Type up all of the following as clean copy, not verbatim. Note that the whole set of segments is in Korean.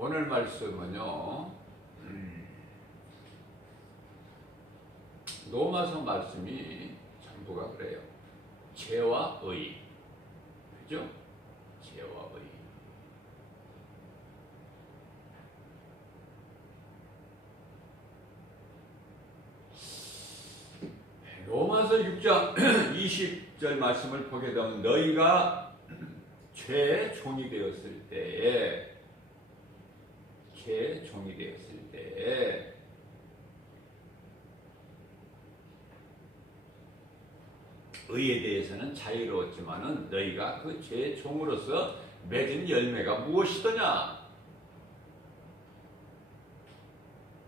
오늘 말씀은요, 로마서 말씀이 전부가 그래요. 죄와 의. 그죠? 죄와 의. 로마서 6장 20절 말씀을 보게 되면 너희가 죄의 종이 되었을 때에 의에 대해서는 자유로웠지만은 너희가 그 죄의 종으로서 맺은 열매가 무엇이더냐?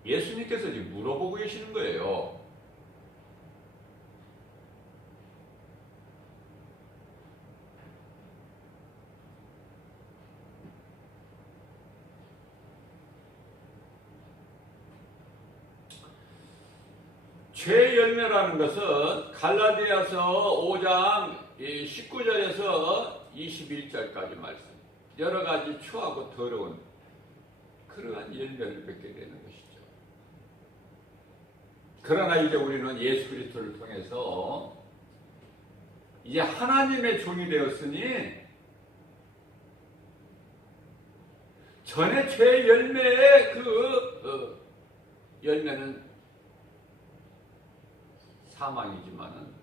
예수님께서 지금 물어보고 계시는 거예요. 죄의 열매라는 것은 갈라디아서 5장 19절에서 21절까지 말씀, 여러 가지 추하고 더러운 그러한 열매를 맺게 되는 것이죠. 그러나 이제 우리는 예수 그리스도를 통해서 이제 하나님의 종이 되었으니 전에 죄의 열매의 그 열매는 사망이지만은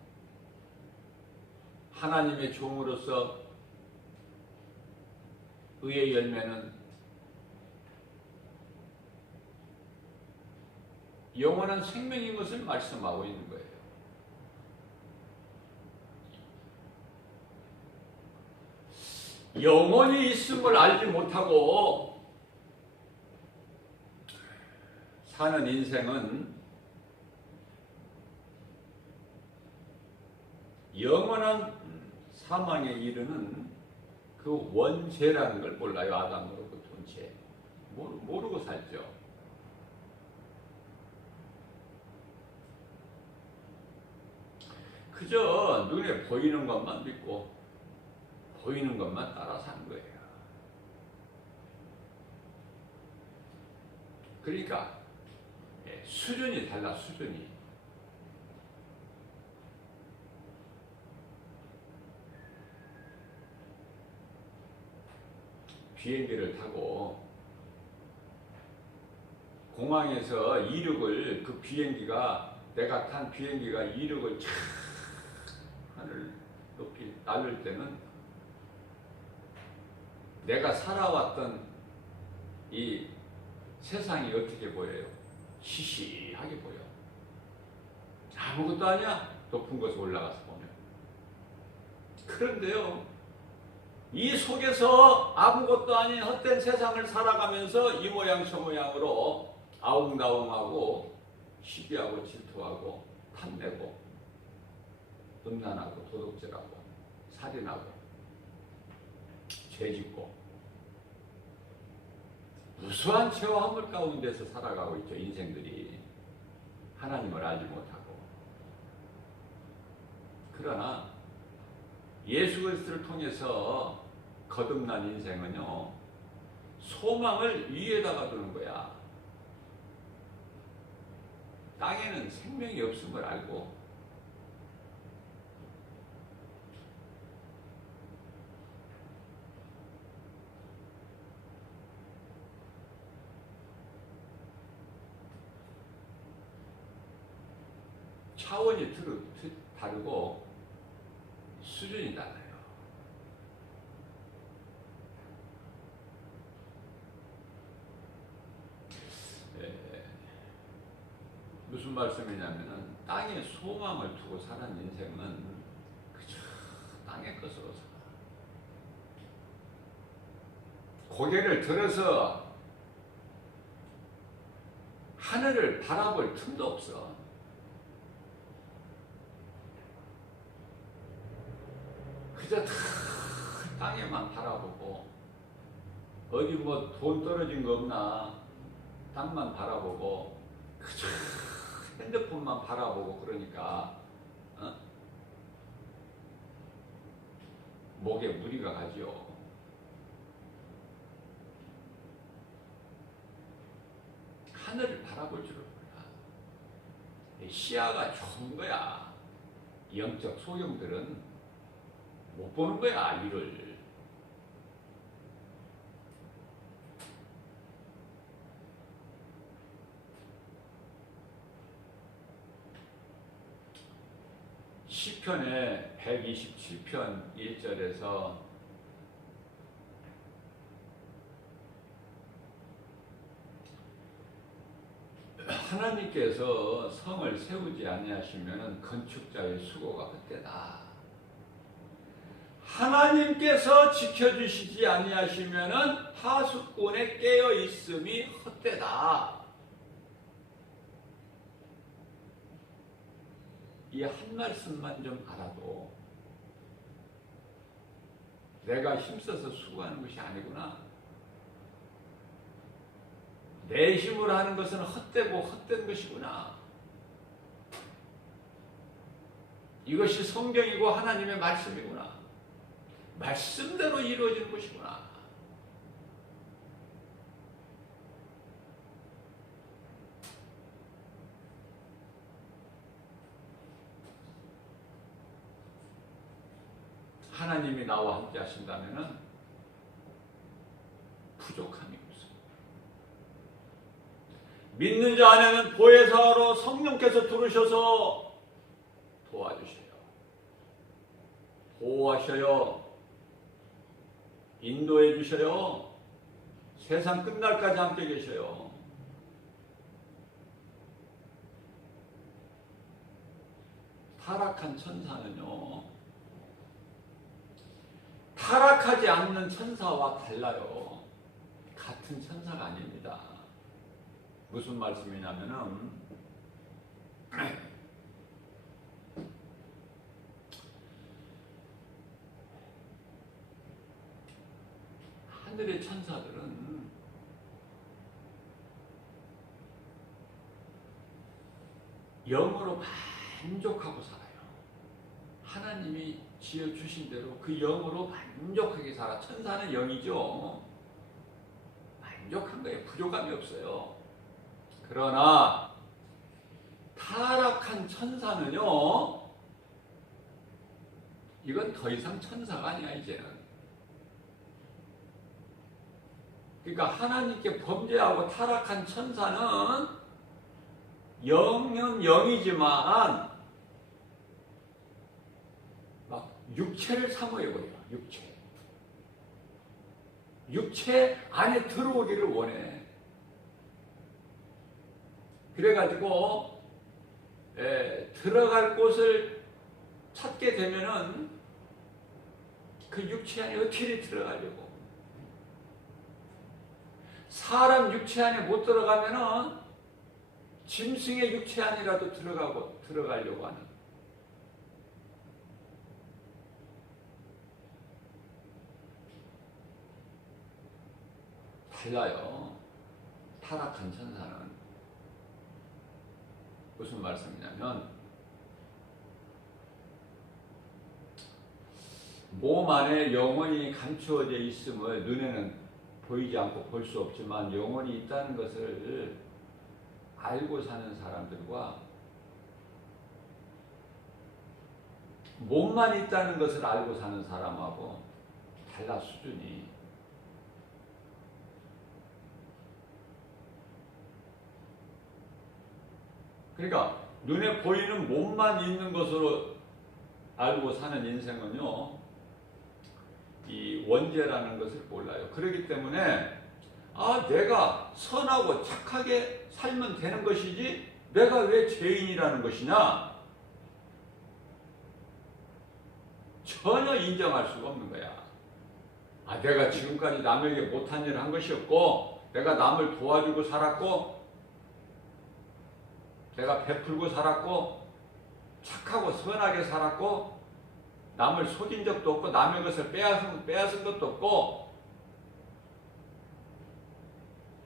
하나님의 종으로서 의의 열매는 영원한 생명인 것을 말씀하고 있는 거예요. 영원히 있음을 알지 못하고 사는 인생은 영원한 사망에 이르는 그 원죄라는 걸 몰라요. 아담으로부터 온 죄. 모르고 살죠. 그저 눈에 보이는 것만 믿고 보이는 것만 따라 사는 거예요. 그러니까 수준이 달라, 수준이. 비행기를 타고 공항에서 이륙을, 그 비행기가, 내가 탄 비행기가 이륙을 촥 하늘 높이 날릴 때는 내가 살아왔던 이 세상이 어떻게 보여요? 시시하게 보여. 아무것도 아니야, 높은 곳에 올라가서 보면. 그런데요, 이 속에서 아무것도 아닌 헛된 세상을 살아가면서 이 모양 저 모양으로 아웅다웅하고 시기하고 질투하고 탐내고 음란하고 도둑질하고 살인하고 죄짓고 무수한 죄와 허물 가운데서 살아가고 있죠. 인생들이 하나님을 알지 못하고. 그러나 예수 그리스도를 통해서 거듭난 인생은요, 소망을 위에다가 두는 거야. 땅에는 생명이 없음을 알고 차원이 다르고 수준이 달라요. 무슨 말씀이냐면은 땅에 소망을 두고 사는 인생은 그저 땅의 것으로 살아. 고개를 들어서 하늘을 바라볼 틈도 없어. 그저 다 땅에만 바라보고, 어디 뭐 돈 떨어진 거 없나 땅만 바라보고, 그저 핸드폰만 바라보고, 그러니까 목에 무리가 가죠. 하늘을 바라볼 줄을 몰라. 시야가 좋은 거야. 영적 소경들은 못 보는 거야, 일을. 시편의 127편 1절에서 하나님께서 성을 세우지 아니하시면 건축자의 수고가 헛되다. 하나님께서 지켜주시지 아니하시면 하수꾼에 깨어 있음이 헛되다. 이 한 말씀만 좀 알아도 내가 힘써서 수고하는 것이 아니구나. 내 힘으로 하는 것은 헛되고 헛된 것이구나. 이것이 성경이고 하나님의 말씀이구나. 말씀대로 이루어지는 것이구나. 하나님이 나와 함께 하신다면 부족함이 없습니다. 믿는 자 안에는 보혜사로 성령께서 들으셔서 도와주셔요. 보호하셔요. 인도해 주셔요. 세상 끝날까지 함께 계셔요. 타락한 천사는요, 타락하지 않는 천사와 달라요. 같은 천사가 아닙니다. 무슨 말씀이냐면은 하늘의 천사들은 영으로 만족하고 살아요. 하나님이 지어주신 대로 그 영으로 만족하게 살아. 천사는 영이죠. 만족한 거예요. 부족함이 없어요. 그러나 타락한 천사는요, 이건 더 이상 천사가 아니야, 이제는. 그러니까 하나님께 범죄하고 타락한 천사는 영은 영이지만 막 육체를 사모해버려요. 육체 안에 들어오기를 원해. 그래가지고 들어갈 곳을 찾게 되면은 그 육체 안에 어떻게 들어가려고. 사람 육체 안에 못 들어가면은 짐승의 육체 안이라도 들어가려고 하는. 달라요. 타락한 천사는. 무슨 말씀이냐면 몸 안에 영혼이 감추어져 있음을 눈에는 보이지 않고 볼 수 없지만 영혼이 있다는 것을 알고 사는 사람들과 몸만 있다는 것을 알고 사는 사람하고 달라, 수준이. 그러니까 눈에 보이는 몸만 있는 것으로 알고 사는 인생은요, 이 원죄라는 것을 몰라요. 그렇기 때문에 내가 선하고 착하게 살면 되는 것이지 내가 왜 죄인이라는 것이냐, 전혀 인정할 수가 없는 거야. 내가 지금까지 남에게 못한 일을 한 것이 없고, 내가 남을 도와주고 살았고, 내가 베풀고 살았고, 착하고 선하게 살았고, 남을 속인 적도 없고, 남의 것을 빼앗은 것도 없고,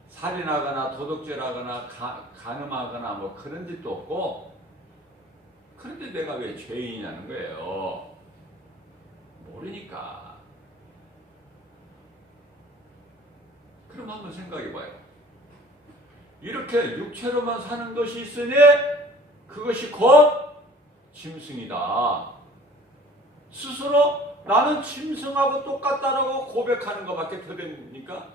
살인하거나 도둑질하거나 간음하거나 뭐 그런 짓도 없고. 그런데 내가 왜 죄인이냐는 거예요. 모르니까. 그럼 한번 생각해 봐요. 이렇게 육체로만 사는 것이 있으니 그것이 곧 짐승이다. 스스로 나는 짐승하고 똑같다라고 고백하는 것밖에 더 됩니까?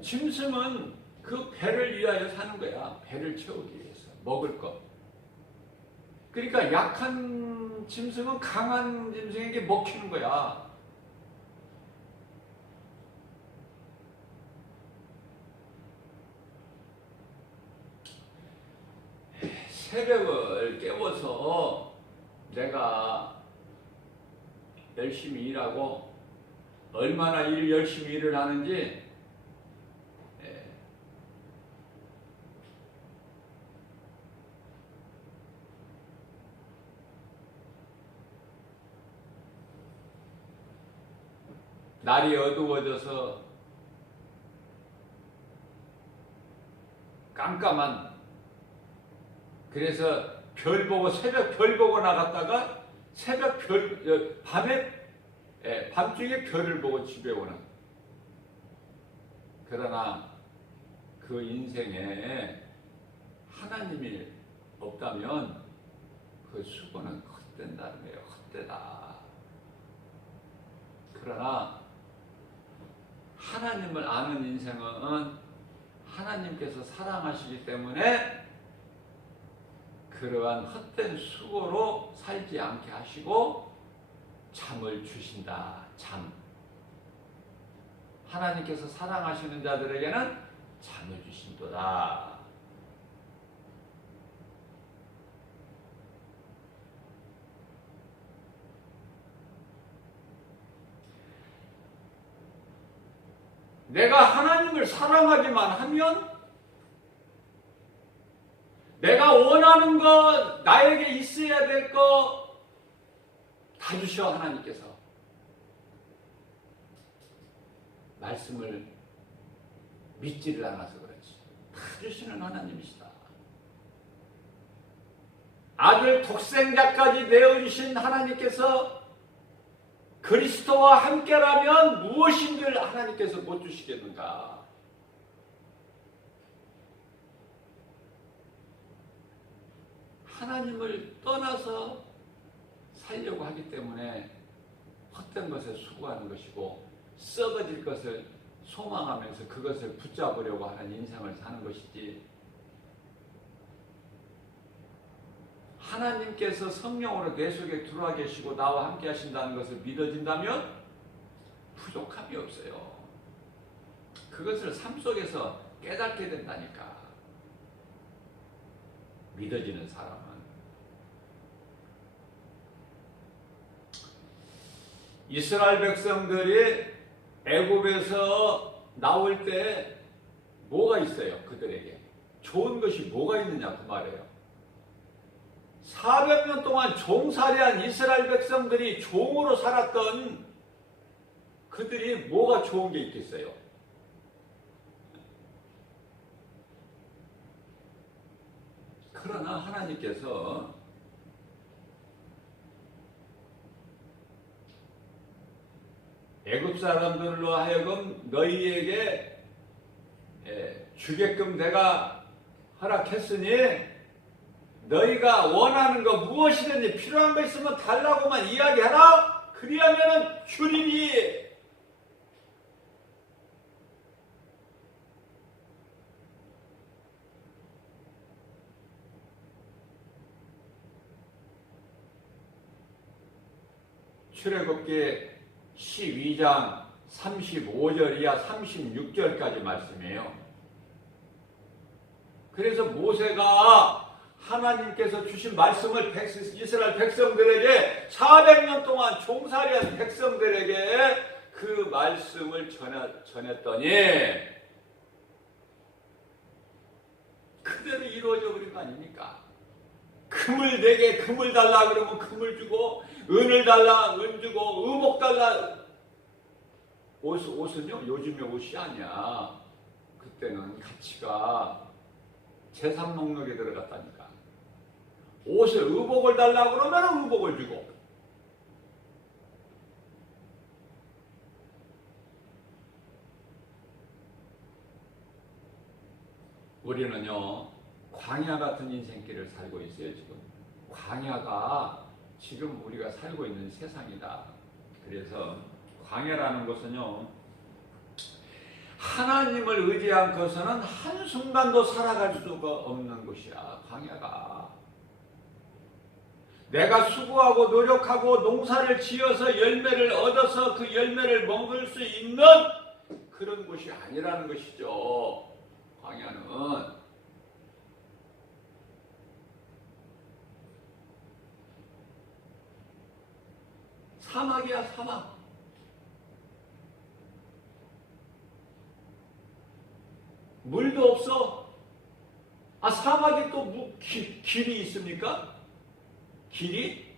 짐승은 그 배를 위하여 사는 거야. 배를 채우기 위해서. 먹을 것. 그러니까 약한 짐승은 강한 짐승에게 먹히는 거야. 새벽을 깨워서 내가 열심히 일하고 얼마나 열심히 일을 하는지 날이 어두워져서 깜깜한, 그래서 별 보고 새벽 별 보고 나갔다가 새벽 밤중에 별을 보고 집에 오는. 그러나 그 인생에 하나님이 없다면 그 수고는 헛된다는 거예요. 헛되다. 그러나 하나님을 아는 인생은 하나님께서 사랑하시기 때문에 그러한 헛된 수고로 살지 않게 하시고 잠을 주신다. 잠. 하나님께서 사랑하시는 자들에게는 잠을 주신도다. 내가 하나님을 사랑하기만 하면 내가 원하는 것, 나에게 있어야 될 것 다 주셔. 하나님께서 말씀을 믿지를 않아서 그렇지. 다 주시는 하나님이시다. 아들 독생자까지 내어주신 하나님께서 그리스도와 함께라면 무엇인들 하나님께서 못 주시겠는가? 하나님을 떠나서 살려고 하기 때문에 헛된 것에 수고하는 것이고 썩어질 것을 소망하면서 그것을 붙잡으려고 하는 인생을 사는 것이지, 하나님께서 성령으로 내 속에 들어와 계시고 나와 함께 하신다는 것을 믿어진다면 부족함이 없어요. 그것을 삶 속에서 깨닫게 된다니까. 믿어지는 사람은. 이스라엘 백성들이 애굽에서 나올 때 뭐가 있어요? 그들에게 좋은 것이 뭐가 있느냐 그 말이에요. 400년 동안 종살이한 이스라엘 백성들이 종으로 살았던 그들이 뭐가 좋은 게 있겠어요? 그러나 하나님께서 애굽 사람들로 하여금 너희에게 주게끔 내가 허락했으니 너희가 원하는 거 무엇이든지 필요한 거 있으면 달라고만 이야기하라. 그리하면은 주리니. 출애굽기 12장 35절 이하 36절까지 말씀이에요. 그래서 모세가 하나님께서 주신 말씀을 이스라엘 백성들에게 400년 동안 종살이한 백성들에게 그 말씀을 전했더니 그대로 이루어져 버린 거 아닙니까? 금을 내게 금을 달라 그러면 금을 주고, 은을 달라 은 주고, 의복 달라. 옷은요 요즘의 옷이 아니야. 그때는 가치가 재산 목록에 들어갔다니까. 옷을 의복을 달라고 그러면 의복을 주고, 우리는요 광야 같은 인생길을 살고 있어요. 지금 광야가 지금 우리가 살고 있는 세상이다. 그래서 광야라는 것은요 하나님을 의지한 것은 한순간도 살아갈 수가 없는 곳이야. 광야가 내가 수고하고 노력하고 농사를 지어서 열매를 얻어서 그 열매를 먹을 수 있는 그런 곳이 아니라는 것이죠. 광야는 사막이야. 사막. 물도 없어. 사막에 또 길이 있습니까? 길이?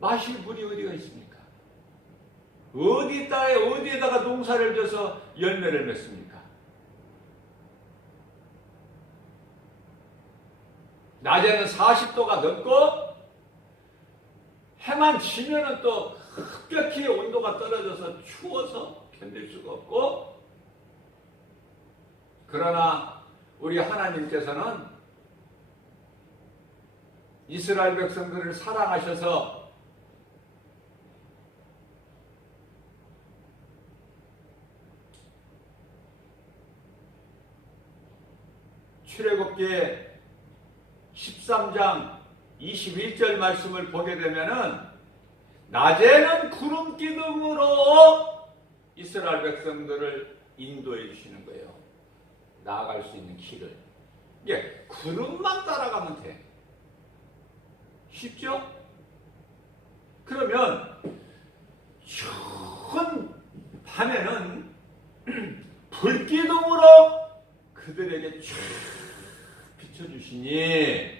마실 물이 어디가 있습니까? 어디에다가 농사를 져서 열매를 맺습니까? 낮에는 40도가 넘고 해만 지면은 또 급격히 온도가 떨어져서 추워서 견딜 수가 없고, 그러나 우리 하나님께서는 이스라엘 백성들을 사랑하셔서 출애굽기 13장 21절 말씀을 보게 되면은 낮에는 구름 기둥으로 이스라엘 백성들을 인도해 주시는 거예요. 나아갈 수 있는 길을. 예, 구름만 따라가면 돼. 쉽죠? 그러면 추운 밤에는 불기둥으로 그들에게 쭉 비춰주시니,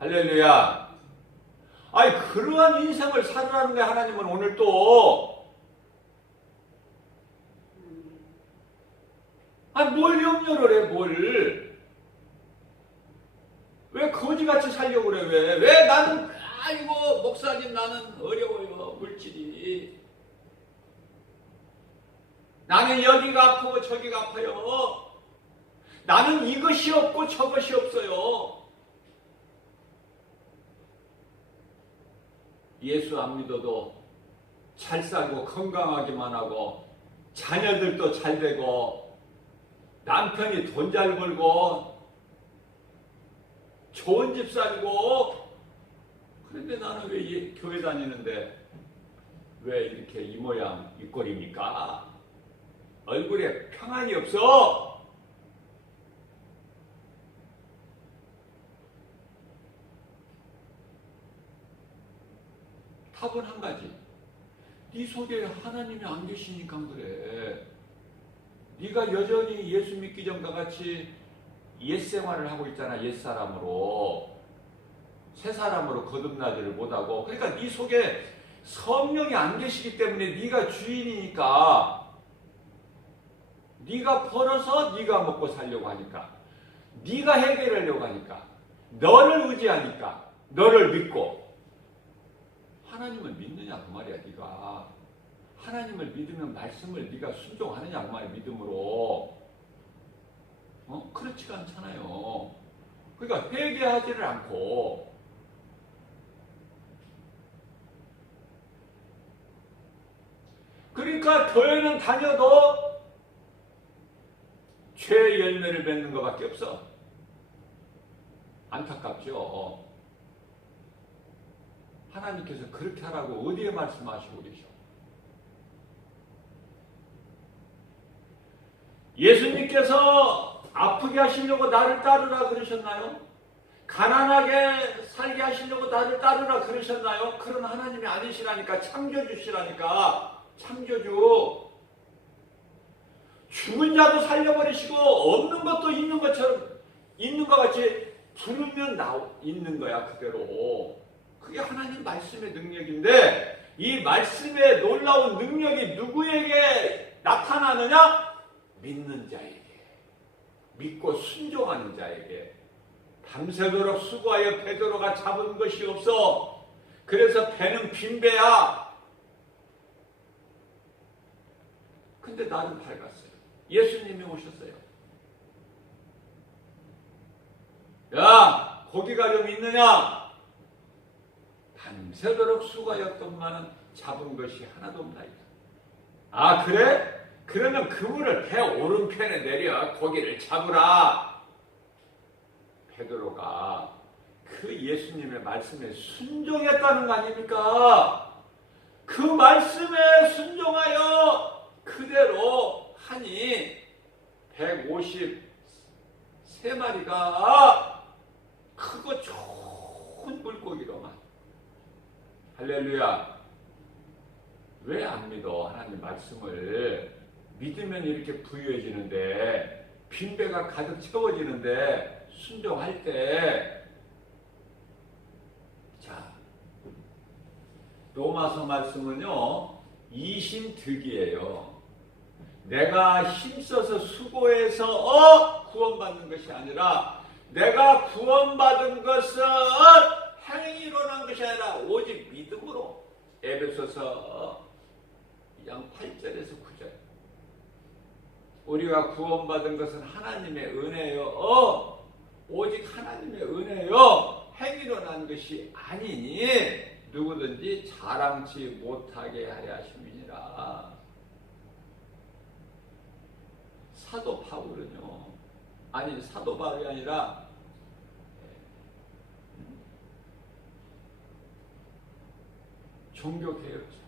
할렐루야. 그러한 인생을 살으라는 게 하나님은 오늘 또 뭘 염려를 해, 뭘. 왜 거지같이 살려고 그래, 왜 나는, 목사님 나는 어려워요, 물질이. 나는 여기가 아프고 저기가 아파요. 나는 이것이 없고 저것이 없어요. 예수 안 믿어도 잘 살고 건강하기만 하고 자녀들도 잘 되고 남편이 돈 잘 벌고 좋은 집 살고, 그런데 나는 왜 교회 다니는데 왜 이렇게 이 모양 이 꼴입니까? 얼굴에 평안이 없어. 답은 한 가지. 네 속에 하나님이 안 계시니까 그래. 네가 여전히 예수 믿기 전과 같이 옛생활을 하고 있잖아. 옛사람으로. 새사람으로 거듭나지를 못하고. 그러니까 네 속에 성령이 안 계시기 때문에 네가 주인이니까, 네가 벌어서 네가 먹고 살려고 하니까, 네가 해결하려고 하니까, 너를 의지하니까, 너를 믿고. 하나님을 믿느냐 그 말이야. 네가 하나님을 믿으면 말씀을 네가 순종하느냐 그 말이야. 믿음으로. 그렇지가 않잖아요. 그러니까 회개하지를 않고, 그러니까 교회는 다녀도 죄의 열매를 맺는 것밖에 없어. 안타깝죠. 하나님께서 그렇게 하라고 어디에 말씀하시고 계셔? 예수님께서 아프게 하시려고 나를 따르라 그러셨나요? 가난하게 살게 하시려고 나를 따르라 그러셨나요? 그런 하나님이 아니시라니까. 창조주시라니까. 창조주. 죽은 자도 살려버리시고 없는 것도 있는 것처럼, 있는 것 같이 부르면 있는 거야. 그대로. 그게 하나님 말씀의 능력인데, 이 말씀의 놀라운 능력이 누구에게 나타나느냐? 믿는 자에게. 믿고 순종하는 자에게 밤새도록 수고하여 베드로가 잡은 것이 없어. 그래서 배는 빈 배야. 근데 나는 밝았어요. 예수님이 오셨어요. 야, 고기가 좀 있느냐? 밤새도록 수고하였건만은 잡은 것이 하나도 없나이다. 아, 그래? 그러면 그물을 배 오른편에 내려 고기를 잡으라. 베드로가 그 예수님의 말씀에 순종했다는 거 아닙니까? 그 말씀에 순종하여 그대로 하니 153마리가 크고 좋은 물고기로만. 할렐루야. 왜 안 믿어? 하나님 말씀을 믿으면 이렇게 부유해지는데, 빈배가 가득 채워지는데, 순종할 때. 자, 로마서 말씀은요, 이심득이에요. 내가 힘써서 수고해서 구원받는 것이 아니라, 내가 구원받은 것은 행위로 난 것이 아니라 오직 믿음으로. 에베소서 2장 8절에서 9절. 우리가 구원받은 것은 하나님의 은혜요. 오직 하나님의 은혜요. 행위로 난 것이 아니니 누구든지 자랑치 못하게 하려 하심이니라. 사도 바울은요. 아니, 사도 바울이 아니라 종교개혁자.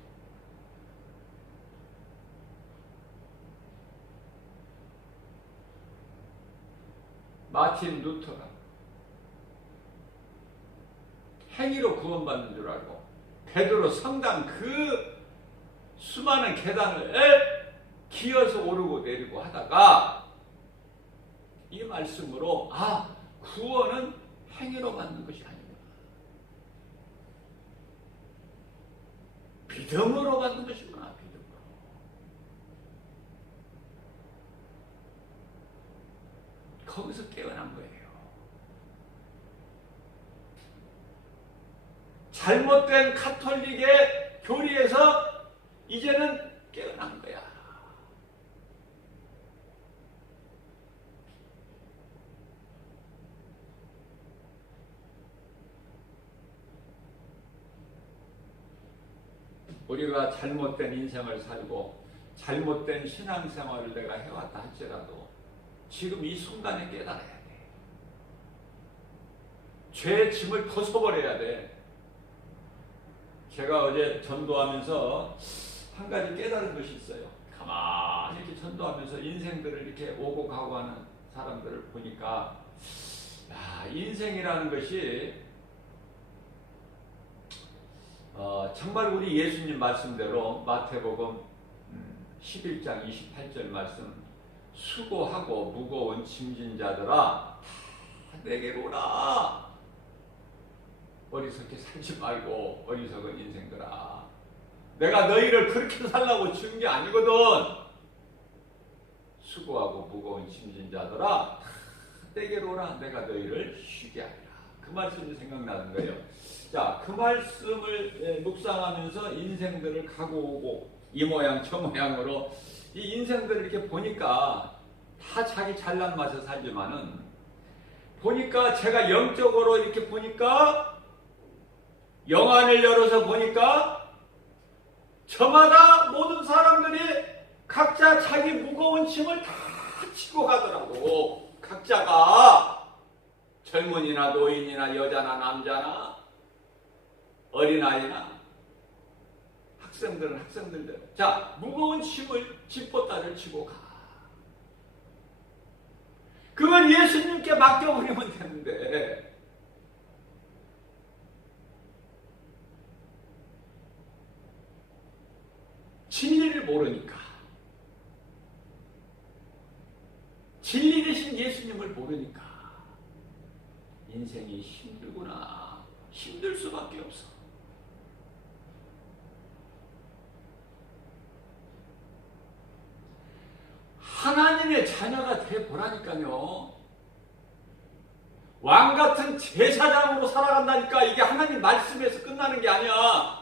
마틴 루터가 행위로 구원받는 줄 알고 베드로 성당 그 수많은 계단을 기어서 오르고 내리고 하다가 이 말씀으로 구원은 행위로 받는 것이 아닙니다. 믿음으로 받는 것이구나. 믿음으로. 거기서 깨어난 거예요. 잘못된 카톨릭의 교리에서 이제는 깨어난 거야. 우리가 잘못된 인생을 살고 잘못된 신앙생활을 내가 해왔다 할지라도 지금 이 순간에 깨달아야 돼. 죄의 짐을 벗어버려야 돼. 제가 어제 전도하면서 한 가지 깨달은 것이 있어요. 가만히 이렇게 전도하면서 인생들을 이렇게 오고 가고 하는 사람들을 보니까 인생이라는 것이 정말 우리 예수님 말씀대로 마태복음 11장 28절 말씀, 수고하고 무거운 짐진 자들아 다 내게로 오라. 어리석게 살지 말고 어리석은 인생들아, 내가 너희를 그렇게 살라고 준 게 아니거든. 수고하고 무거운 짐진 자들아 다 내게로 오라. 내가 너희를 쉬게 하리라. 그 말씀이 생각나는 거예요. 자, 그 말씀을 묵상하면서 인생들을 가고 오고 이 모양 저 모양으로 이 인생들을 이렇게 보니까 다 자기 잘난 맛에 살지만은 보니까 제가 영적으로 이렇게 보니까 영안을 열어서 보니까 저마다 모든 사람들이 각자 자기 무거운 짐을 다 지고 가더라고. 각자가 젊은이나 노인이나 여자나 남자나 어린아이나 학생들은 학생들대로 자, 무거운 짐을 집보따를 지고 가. 그걸 예수님께 맡겨버리면 되는데 진리를 모르니까, 진리 되신 예수님을 모르니까 인생이 힘들구나, 힘들 수밖에 없어. 하나님의 하나님의 자녀가 돼보라니까요. 왕같은 제사장으로 살아간다니까. 이게 하나님 말씀에서 끝나는 게 아니야.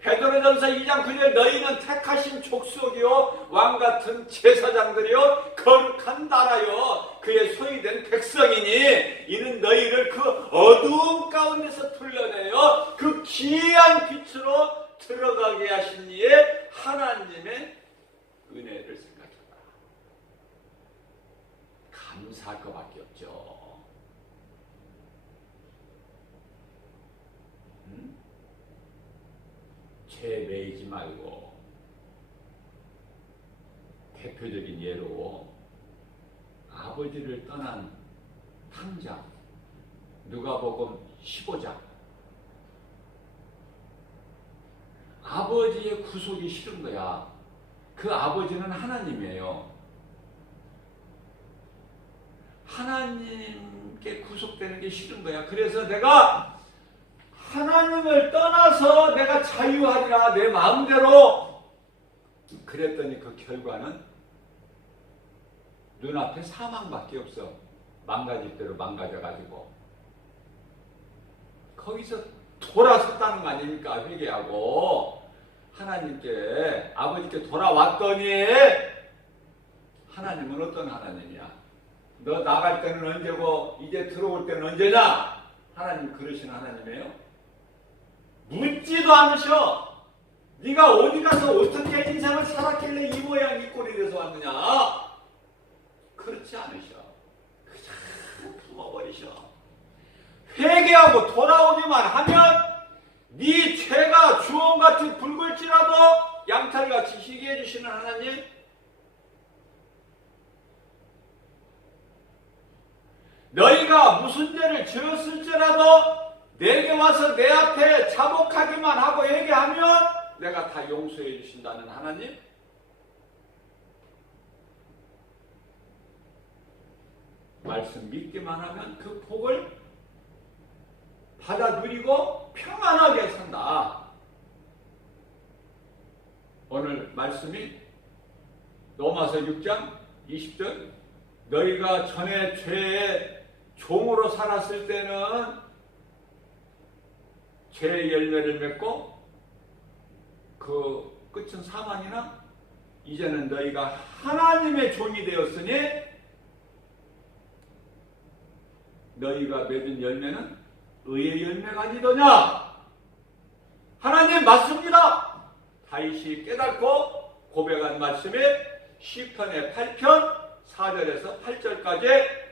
베드로전서 2장 9절 너희는 택하신 족속이요 왕같은 제사장들이요 거룩한 나라요 그의 소유된 백성이니 이는 너희를 그 어두운 가운데서 불러내어 그 귀한 빛으로 들어가게 하신 이의 하나님의 은혜를 생각해라. 감사할 것밖에 없죠. 죄에 매이지 말고, 대표적인 예로 아버지를 떠난 탕자 누가복음 15장, 아버지의 구속이 싫은 거야. 그 아버지는 하나님이에요. 하나님께 구속되는 게 싫은 거야. 그래서 내가 하나님을 떠나서 내가 자유하리라 내 마음대로 그랬더니 그 결과는 눈앞에 사망밖에 없어. 망가질 대로 망가져가지고 거기서 돌아섰다는 거 아닙니까? 회개하고 하나님께 아버지께 돌아왔더니 하나님은 어떤 하나님이야? 너 나갈 때는 언제고 이제 들어올 때는 언제냐? 하나님 그러신 하나님이에요? 묻지도 않으셔. 네가 어디 가서 어떻게 인생을 살았길래 이 모양 이 꼴이 돼서 왔느냐? 그렇지 않으셔. 그냥 품어버리셔. 회개하고 돌아오기만 하면 네 죄가 주홍같이 붉을지라도 양털같이 희게 해주시는 하나님, 너희가 무슨 죄를 지었을지라도 내게 와서 내 앞에 자복하기만 하고 얘기하면 내가 다 용서해 주신다는 하나님, 말씀 믿기만 하면 그 복을 받아 누리고 평안하게 산다. 오늘 말씀이 로마서 6장 20절, 너희가 전에 죄의 종으로 살았을 때는 죄의 열매를 맺고 그 끝은 사망이나 이제는 너희가 하나님의 종이 되었으니 너희가 맺은 열매는 의의 열매가 아니더냐? 하나님 맞습니다. 다윗이 깨닫고 고백한 말씀이 시편의 8편 4절에서 8절까지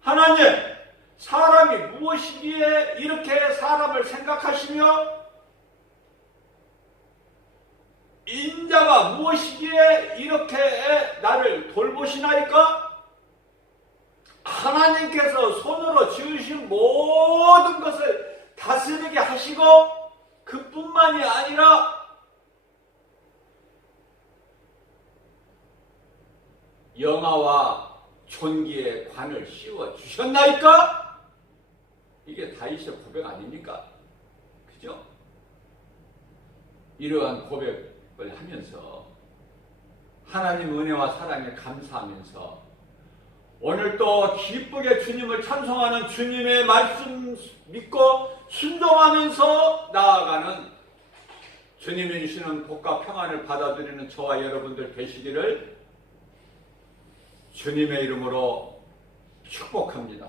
하나님, 사람이 무엇이기에 이렇게 사람을 생각하시며 인자가 무엇이기에 이렇게 나를 돌보시나이까? 하나님께서 손으로 지으신 모든 것을 다스리게 하시고 그뿐만이 아니라 영화와 존귀의 관을 씌워 주셨나이까? 이게 다윗의 고백 아닙니까? 그죠? 이러한 고백을 하면서 하나님 은혜와 사랑에 감사하면서 오늘 또 기쁘게 주님을 찬송하는 주님의 말씀 믿고 순종하면서 나아가는 주님이 주시는 복과 평안을 받아들이는 저와 여러분들 되시기를 주님의 이름으로 축복합니다.